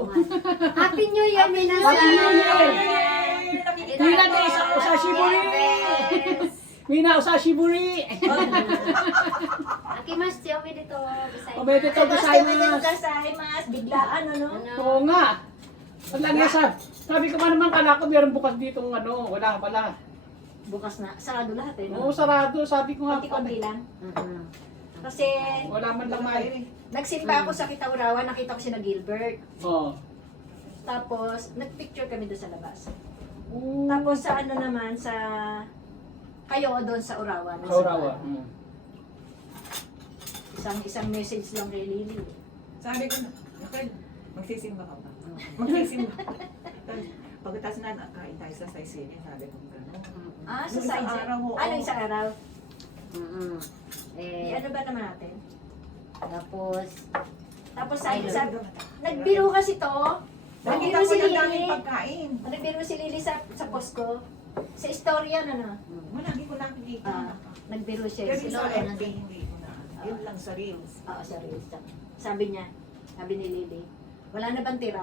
Happy New Year, Mina! Happy New Year! Mina de Usashiburi! Yes. Mina Usashiburi! Akimasu, omi dito. Bisaya. Omedetou gozaimasu! Biglaan, ano? Oo nga. Talaga sabi ko man naman kala ko meron bukas dito wala pala. Bukas na. Sarado lahat eh. Oo, sarado. Sabi ko nga Konti-konti lang. Kasi, wala man lang may. nagsimba ako sa Kitaurawan, nakita ko si na Gilbert. Oo. Tapos, nagpicture kami doon sa labas. Oo. Tapos sa ano naman, sa kayo doon sa Urawa. Sa Urawa. Isang message lang kay Lily. Sabi ko, magsisimba ka ba? Magsisimba. Pagkatapos na nakain tayo sa Saysili, sabi ko gano'n. Ah, sa Yung isang side. araw, oo. Ano isang araw? Eh, Ano ba naman natin? tapos, Tapos Ayun. sabi, nagbiro kasi to. Nakita Nagbiro ko si yung daming Lily. pagkain. Nagbiro si Lily sa post ko. Sa istorya na. Malagi ko nakikita. Nagbiro siya. Pero Si sa Lolo FB, hindi ko na. Yun lang sa Reels. Oo, sa Reels. Sabi niya, sabi ni Lily, wala na bang tira?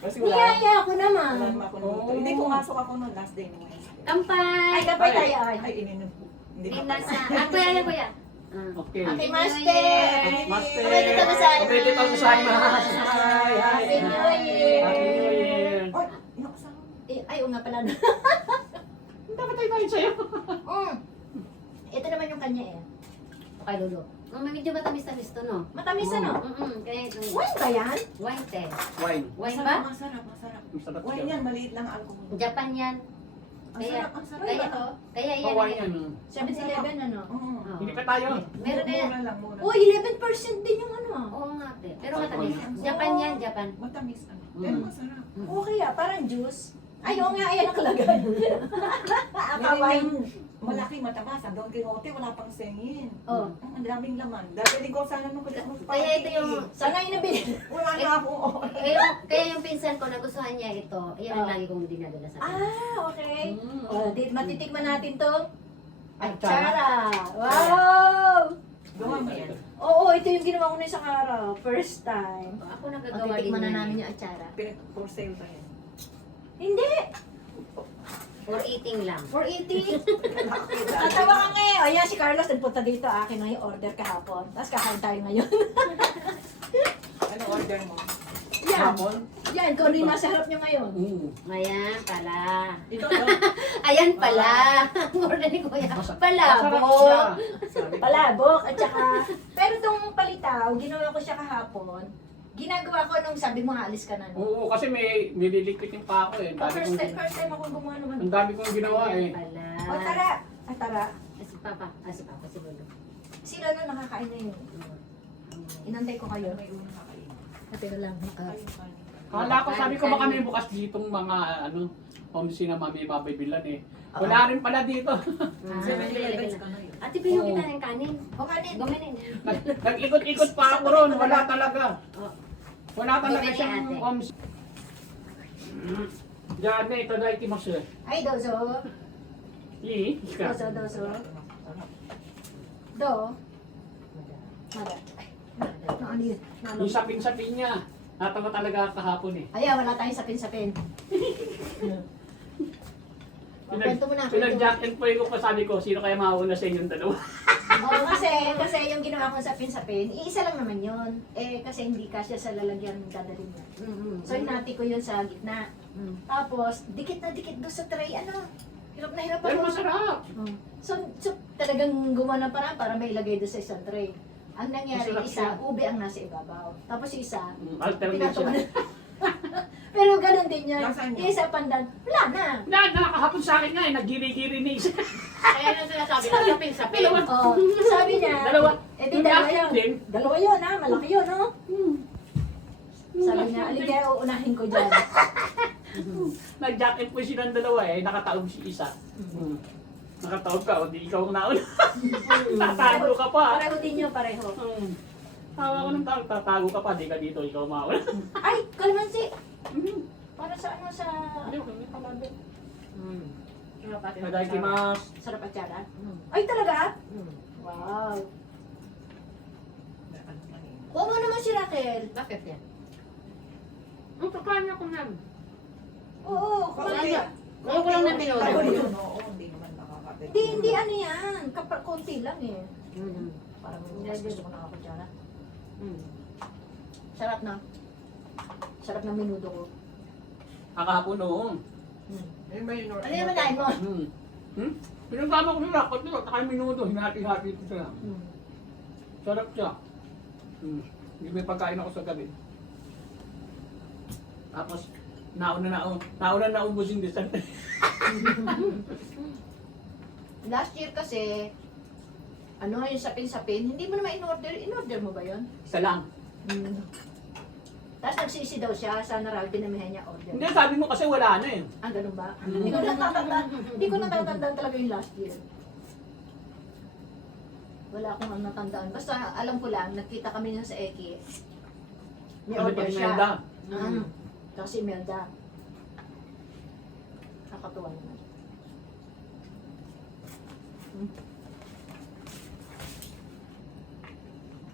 Kasi wala. Niyaya ako Wala naman. naman ako nung. Hindi, pumasok ako noon last day ng Wednesday. kampay! Ay, kapay tayo. Ay. Ay, ininom ko. Hindi pa Mina pala. sa... Ah, kuya, kuya. Okay. Okay, New Master! Year. Master. Omedetou gozaimasu. Omedetou gozaimasu. Hi, hi. Happy New Year! Happy New Year. Oy, nakasama. Ay, oo nga pala. Dapat tayo tayo sa'yo. Ito naman yung kanya eh. Okay, Lolo. Medyo matamis-tamis to, no? Matamis ano? Kaya ito. Wine ba yan? Wine, te. Wine. Wine Masarap, ba? masarap, masarap. Masarap Wine siya. yan, maliit lang ang alcohol. Japan yan. Ang Kaya, sarap, ang sarap. kaya to. Kaya yan. Oh, wine yan. 7-Eleven ano? Oo. Oo. Hindi pa tayo. Meron na yan. Mura lang, mura. Oh, 11% din yung ano ah. Oo nga, te. Pero matamis. Oo. Japan yan, Japan. Matamis. Pero masarap. Okay ah, parang juice. Ay, oo nga, ayan nakalagay. Akaway. Malaki, matamas. Ang Don Quixote, wala pang sengin. Oh. Ang daming laman. Dati ko sana nung Kaya ito yung... Sana yung nabili. Wala na ako. Kaya yung pinsan ko, nagustuhan niya ito. Yan ang lagi kong dinadala sa kanya. Ah, okay. Mm. Matitikman natin to. Atsara. Atsara. Wow! Gawa mo yan. Oo, ito yung ginawa ko na isang araw. First time. Ako nagagawa din Matitikman na yan. namin yung atsara. For sale ba yan? Hindi! For eating lang. For eating. Nakakita. Natawa ka nga eh. Ayan, si Carlos nagpunta dito. Akin na yung order kahapon. Tapos kakain tayo ngayon. Ano order mo? Yan. Hamon. Yan, kung ano yung nasa harap nyo ngayon. Ayan pala. Ito, Ayan pala. Order ni Kuya. Masarap Palabo. siya. sabi ko. Palabok. At saka, pero itong palitaw, ginawa ko siya kahapon. Ginagawa ko nung sabi mo, alis ka na. No? Oo, kasi may nililikitin pa ako eh. Ang dami First time ako gumawa naman. ang dami kong ginawa eh. Pala. O tara. Ah, tara. Si Papa. Si Papa. Si Lolo. Sila na nakakain na yun. Inantay ko kayo. May unang kakain. Pero lang. Kain, kain. Kala ko, sabi ko baka may bukas ditong mga homestay na mami mabibilan eh. Wala rin pala dito. 7-Eleven ka na yun. Ate, pinugin na ng kanin. O kanin. Guminin. Nag-ikot-ikot pa ako ron. Wala talaga. Wala talaga Bumili, siyang ate. homestay. Diyan na, ito na ikimasu. Ay, dozo. Ika. Dozo. Do. Mada. Ano yun? Yung sapin-sapin niya. Natawa talaga kahapon eh. Ayan, wala tayong sapin-sapin. Kwento mo na. Pinag-jack and play ko pa, sabi ko, sino kaya mauna sa inyong dalawa? Oo, kasi yung ginawa kong sapin-sapin, iisa lang naman yun. Eh, kasi hindi kasya sa lalagyan ng dadalhin niya. So, hinati ko yun sa gitna. Tapos, dikit na dikit doon sa tray, ano, hirap na hirap Pero ako. masarap. So, talagang gumawa ng paraan para may ilagay doon sa isang tray. Ang nangyari, Masarap isa, siya. ube ang nasa ibabaw. Tapos yung isa, Alternate pinatukan siya. na. Pero ganun din yan. Nasaan Yung yun? isa pandan, wala na. Nakakahapon sa akin nga eh, nagiri-giri ni isa. Kaya na sinasabi na sapin-sapin. Dalawa. Oh, sabi niya, Dalawa. eh di Yung dalawa akin yun. din. Dalawa yun ha, malaki yun no? Sabi niya, aligaya uunahin ko dyan. Nag-jack and play silang dalawa eh, nakataob si isa. Nakataob ka, o di ikaw ang nauna. Tatago ka pa. Pareho din yun, pareho. Tawa ko ng tao, tatago ka pa, di ka dito, ikaw mauna. Ay, kalamansi! Para sa ano sa... Hindi, hindi pala din. Sarap ate. Itadakimasu. Sarap at tsara? Ay, talaga? Mm. Wow. Kuha mo naman si Raquel. Bakit yan? Ang kakain ako na. Oo, Kaunti. Ngayon ko lang na Ako tinuro. yun, oo, hindi naman nakakapit. Hindi ano yan. Konti lang eh. Mm. Parang mas gusto ko na ako dyan. Mm. Sarap na. Sarap ng minuto ko. Kakahapon noon. Eh, may Ano yung manahin mo? Pinagkama ko nila, kasi takay minuto, hinati-hati ko sila. Sarap siya. Hindi may pagkain ako sa gabi. Tapos, nauna ubusin din sa Last year kasi, ano yung sapin-sapin, hindi mo naman in-order mo ba yun? isa lang. Tapos nagsisi daw siya, sana raw dinamihan niya order. Hindi, sabi mo kasi wala na eh. Ah, ganun ba? Hindi ko natatandaan talaga yung last year. Wala akong natandaan. Basta alam ko lang, nakita kami niya sa Eki. May Ano order pag siya. Imelda? Kasi Imelda. Nakakatuwa naman.